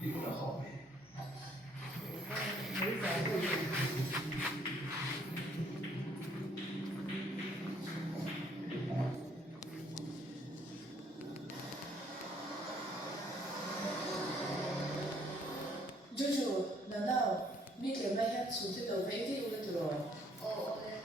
离不了后面。没法过去。조조, 나나 밑에 마냥 소리도 왜 이리 오래 들어? 네.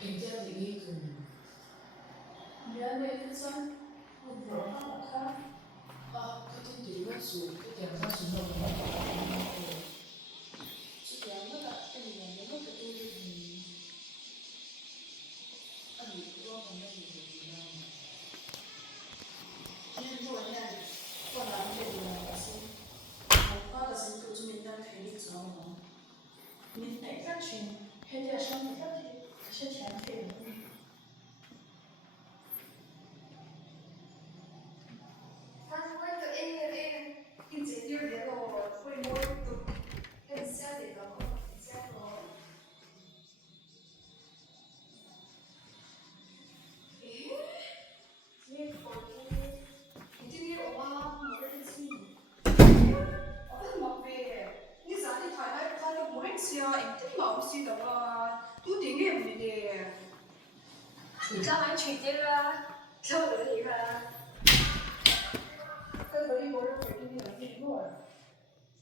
인디안 얘기군. 미안해, 회사. 뭐라 할까? 아, 그땐 내려갔어. 그때 항상 전화가 왔다. 저기 안마다 때문에 내가 그때 아니, 그거 반면이 뭐구나. 그냥 뭐 그냥 그거 나한테 물어봤지. 오빠가 지금 좀 옛날 팬이 있어. 你哪个群？黑店商品是甜品。Tanto è interiore loro, poi molto pensate da come pensiamo. Sì, poi interiore ma non sì. mặc về như giá thì thoải mái ta được mỗi xia em thích mà ông xin được tu tiếng em gì để 你干嘛去这个？叫我的地方。在这里我是回去的地方。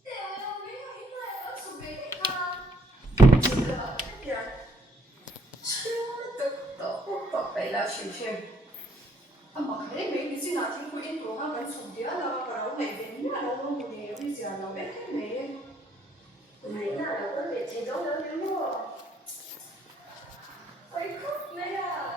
对啊，没有一个要准备它。这个点儿，吃都不宝贝了，是不是？ mà cái mấy cái gì là thì của em của họ vẫn sống tiếc là bảo nó này về nhà nó không có để bây giờ nó biết cái này. 没呀，我得这周有点热。哎，可没呀。